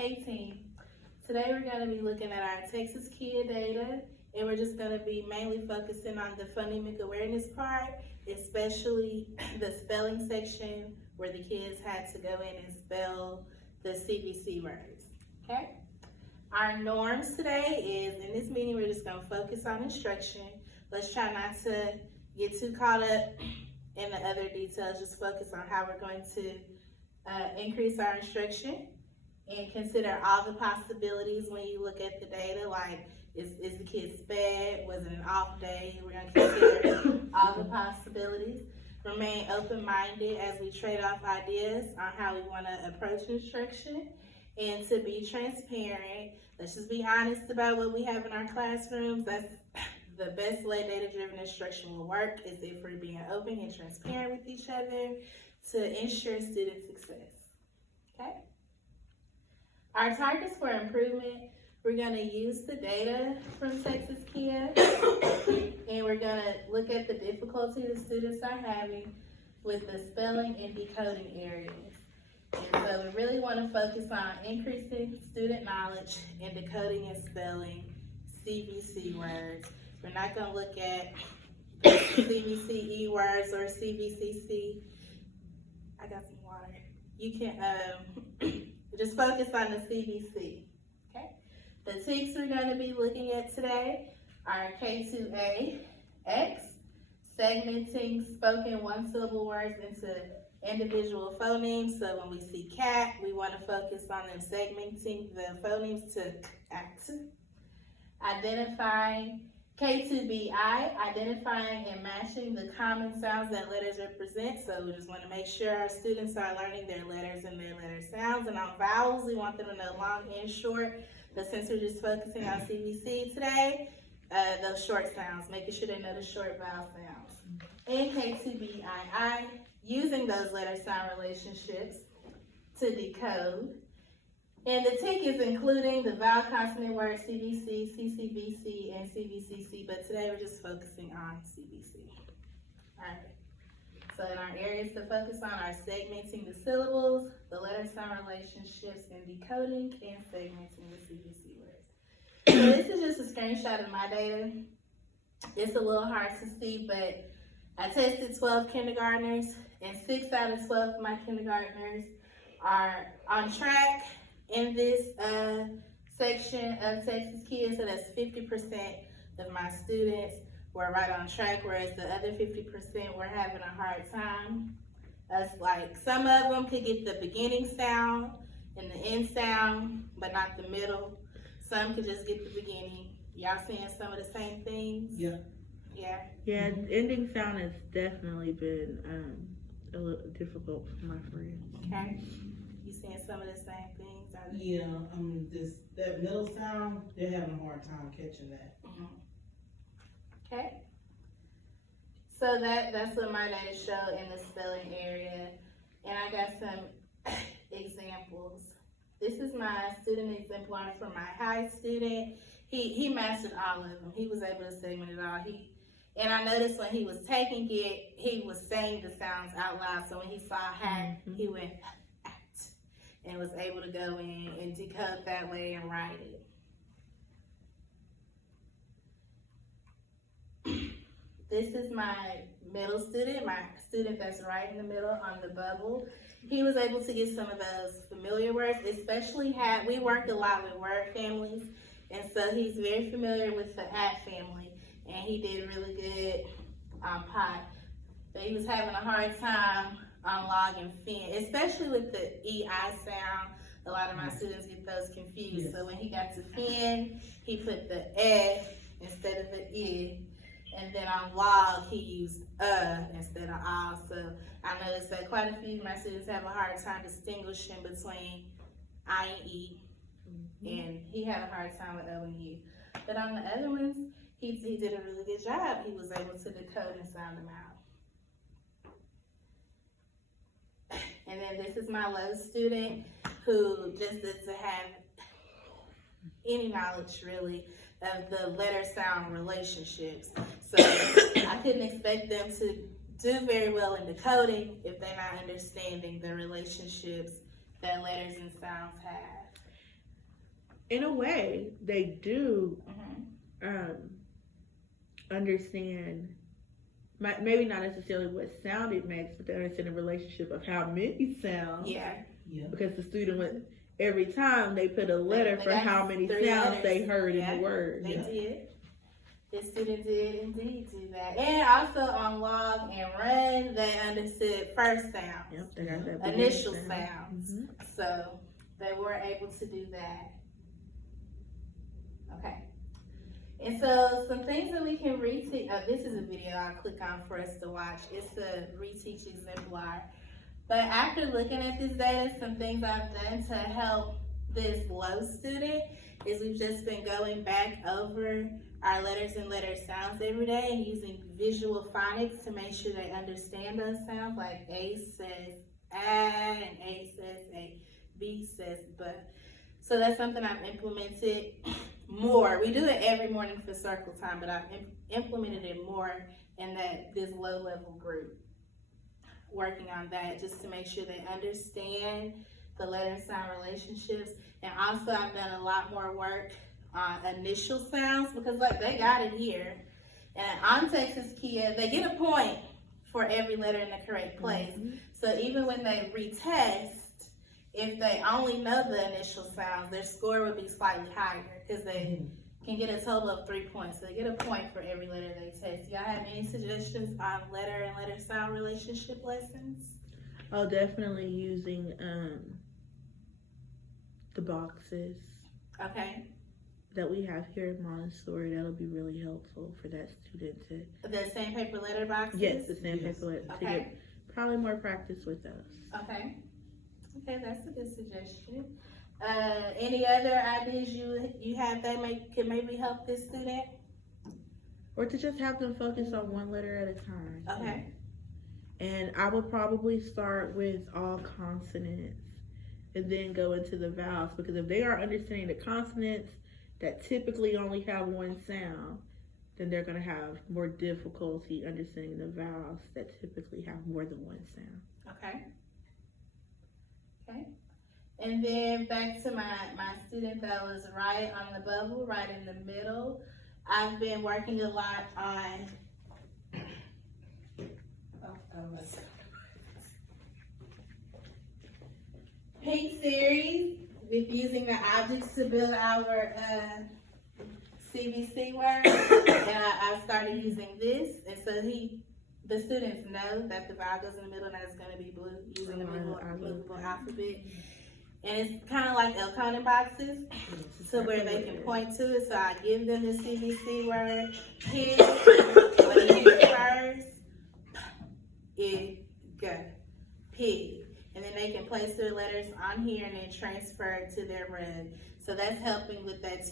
Hey team, today we're going to be looking at our Texas Kia data, and we're just going to be mainly focusing on the phonemic awareness part, especially the spelling section where the kids had to go in and spell the CVC words, okay? Our norms today is, in this meeting, we're just going to focus on instruction. Let's try not to get too caught up in the other details, just focus on how we're going to increase our instruction and consider all the possibilities when you look at the data, like is the kid sped, was it an off day? We're going to consider all the possibilities. Remain open-minded as we trade off ideas on how we want to approach instruction, and to be transparent. Let's just be honest about what we have in our classrooms. That's the best way data-driven instruction will work, is if we're being open and transparent with each other to ensure student success, okay? Our targets for improvement, we're going to use the data from Texas Kia, and we're going to look at the difficulty the students are having with the spelling and decoding areas. And so we really want to focus on increasing student knowledge in decoding and spelling CVC words. We're not going to look at CVCE words or CVCC. I got some water. You can just focus on the CVC, okay? The TICs we're going to be looking at today are K2A, X, segmenting spoken one-syllable words into individual phonemes. So when we see cat, we want to focus on them segmenting the phonemes to act. Identifying K2BI, identifying and matching the common sounds that letters represent. So we just want to make sure our students are learning their letters and their letter sounds. And on vowels, we want them to know long and short. But since we're just focusing on CVC today, those short sounds, making sure they know the short vowel sounds. And K2BII, using those letter sound relationships to decode. And the TIC is including the vowel consonant words CVC, CCVC, and CVCC, but today we're just focusing on CVC. All right. So in our areas to focus on are segmenting the syllables, the letter sound relationships, and decoding and segmenting the CVC words. So this is just a screenshot of my data. It's a little hard to see, but I tested 12 kindergartners, and 6 out of 12 of my kindergartners are on track in this section of Texas Kia. So that's 50% of my students were right on track, whereas the other 50% were having a hard time. That's like, some of them could get the beginning sound and the end sound, but not the middle. Some could just get the beginning. Y'all seeing some of the same things? Yeah. Yeah? Yeah, ending sound has definitely been a little difficult for my friends. Okay. You seeing some of the same things? Yeah, that middle sound, they're having a hard time catching that. Okay. So that's what my data show in the spelling area. And I got some examples. This is my student exemplar for my high student. He mastered all of them. He was able to segment it all. And I noticed when he was taking it, he was saying the sounds out loud. So when he saw hat, he went at, and was able to go in and decode that way and write it. This is my middle student, my student that's right in the middle on the bubble. He was able to get some of those familiar words, especially we work a lot with word families, and so he's very familiar with the at family, and he did really good on pot. But he was having a hard time on log and fin, especially with the EI sound. A lot of my students get those confused. Yes. So when he got to fin, he put the eh instead of the I. And then on log, he used instead of ah. So I noticed that quite a few of my students have a hard time distinguishing between I and E. And he had a hard time with O and U. But on the other ones, he did a really good job. He was able to decode and sound them out. And then this is my low student who just doesn't have any knowledge really of the letter sound relationships. So I couldn't expect them to do very well in decoding if they're not understanding the relationships that letters and sounds have. in a way, they do Mhm. understand, maybe not necessarily what sound it makes, but they understand the relationship of how many sounds. Yeah. Yeah. Because the student would, every time they put a letter They for got how many 3 sounds letters. they heard Yeah, in the word. They Yeah. did. The student did indeed do that. And also on log and run, they understood first sound, Yep, they got that beginning initial sound. sounds. Mhm. So they were able to do that. Okay. And so some things that we can reteach. This is a video I'll click on for us to watch. It's a reteach exemplar. But after looking at this data, some things I've done to help this low student is we've just been going back over our letters and letter sounds every day and using visual phonics to make sure they understand those sounds. Like A says A and A says A, B says B. So that's something I've implemented more. We do it every morning for circle time, but I've implemented it more in this low level group. Working on that just to make sure they understand the letter and sound relationships. And also I've done a lot more work on initial sounds because like they got it here. And on Texas Kia, they get a point for every letter in the correct place. Mhm. So even when they retest, if they only know the initial sounds, their score would be slightly higher because they can get a total of 3 points. So they get a point for every letter they test. Y'all have any suggestions on letter and letter sound relationship lessons? Oh, definitely using the boxes Okay. that we have here at Montessori. That'll be really helpful for that student to, The sandpaper letter boxes? yes, the sandpaper Yes. to Okay. get probably more practice with those. Okay. Okay, that's a good suggestion. Any other ideas you have that could maybe help this student? Or to just have them focus on one letter at a time. Okay. And I would probably start with all consonants and then go into the vowels, because if they are understanding the consonants that typically only have one sound, then they're going to have more difficulty understanding the vowels that typically have more than one sound. Okay. Okay. And then back to my student that was right on the bubble, right in the middle. I've been working a lot on Pink series with using the objects to build our CVC words. And I started using this, and so the students know that the vowel goes in the middle and that it's going to be blue using the movable alphabet. And it's kind of like Elkonin boxes, to where they can point to it. So I give them the CVC word, pig, when you hear first, pig. And then they can place their letters on here and then transfer it to their rug. So that's helping with that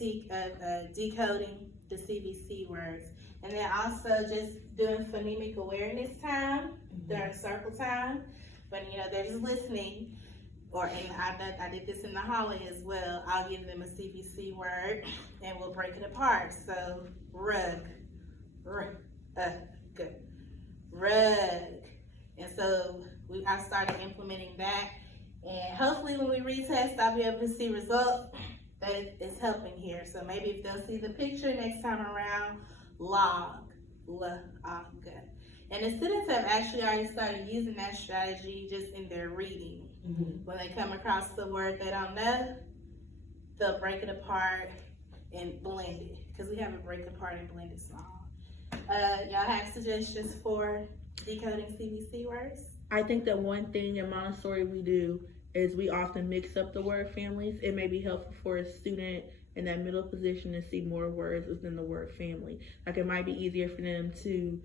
decoding the CVC words. And then also just doing phonemic awareness time during circle time. When, they're just listening. I did this in the hallway as well. I'll give them a CVC word and we'll break it apart. So rug, rug. And so I started implementing that. And hopefully when we retest, I'll be able to see results that it's helping here. So maybe if they'll see the picture next time around, log. And the students have actually already started using that strategy just in their reading. Mm-hmm. When they come across the word they don't know, they'll break it apart and blend it. Because we have a break apart and blend it song. Y'all have suggestions for decoding CVC words? I think that one thing in Montessori we do is we often mix up the word families. It may be helpful for a student in that middle position to see more words within the word family. Like it might be easier for them to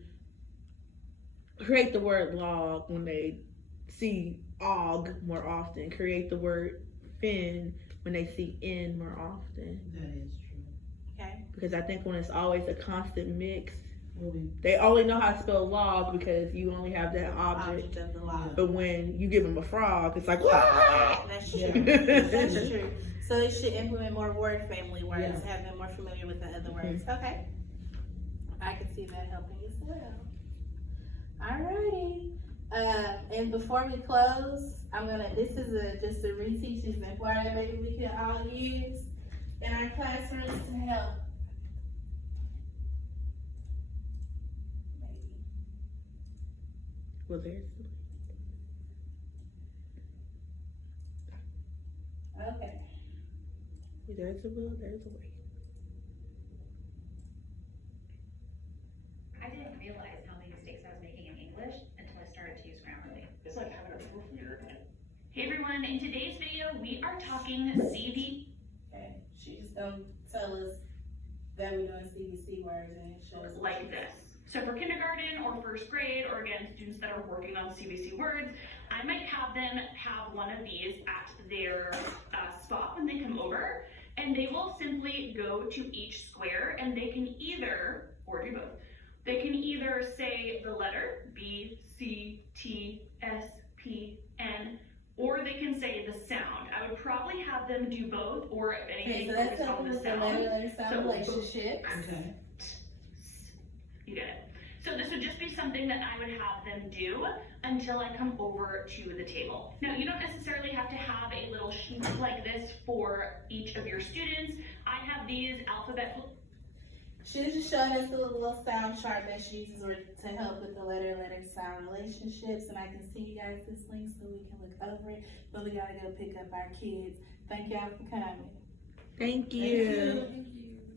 create the word log when they see og more often, create the word fin when they see in more often. That is true. Okay. Because I think when it's always a constant mix, Really? they only know how to spell log because you only have that object. Of the log. But when you give them a frog, it's like, "Wah!" That's true. Yeah. That's true. So they should implement more word family words, Yeah. have them more familiar with the other words. Okay. I can see that helping as well. Alrighty. And before we close, this is just a reteach exemplar that maybe we can all use. in our classrooms to help. Maybe. Well, there's Okay. a will, there's a way. I didn't realize how many mistakes I was making in English until I started to use Grammarly. It's like having a proofreader. Hey everyone, in today's video, we are talking CV. Okay. She's gonna tell us that we're doing CBC words and show us Like this. So for kindergarten or first grade, or again, students that are working on CBC words, I might have them have one of these at their spot when they come over, and they will simply go to each square, and they can either, or do both, they can either say the letter B, C, T, S, P, N, or they can say the sound. I would probably have them do both, or if Okay, anything, so that's focus on helping the with the sound. letter sound So- relationships. Okay. You get it. So this would just be something that I would have them do until I come over to the table. Now, you don't necessarily have to have a little sheet like this for each of your students. I have these alphabet. She's just showing us a little sound chart that she uses to help with the letter sound relationships, and I can see you guys this link so we can look over it, but we gotta go pick up our kids. Thank y'all for coming. Thank Thank you. you. Thank you.